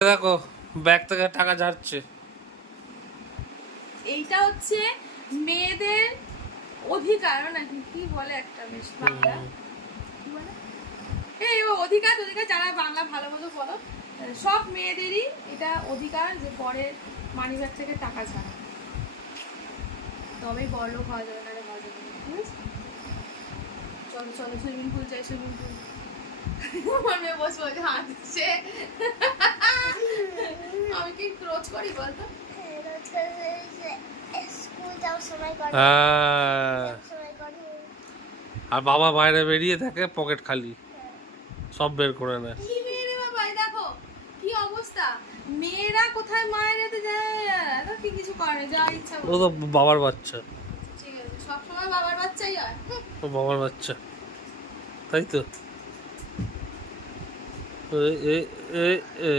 দেখো ব্যাগ থেকে টাকা ঝাড়ছে। এইটা হচ্ছে মেয়েদের অধিকার নাকি কি বলে একটা বেশ বাংলা? কি বলে? এই অধিকার অধিকার যারা বাংলা ভালো মতো বলো সব মেয়েদেরই এটা অধিকার যে পরে মানিব্যাগ থেকে টাকা ছাড়া তবেই বড়লোক হওয়া যাবে না হওয়া যাবে না চলো চলো সুইমিং পুল যাই সুইমিং পুল। আমার মেয়ে বসে বসে ক্রোচ করি বলতো হ্যাঁ আর বাবা বাইরে বেরিয়ে থাকে পকেট খালি। সব বের করে নেয়। কি মেয়ে রে বাবা এই দেখো কি অবস্থা। মেয়েরা কোথায় মায়ের হাতে যায়? কি কিছু করে যা ইচ্ছা ও তো বাবার বাচ্চা। ঠিক আছে সবসময় বাবার বাচ্চাই হয়। ও বাবার বাচ্চা। তাই তো? এ এ এ এ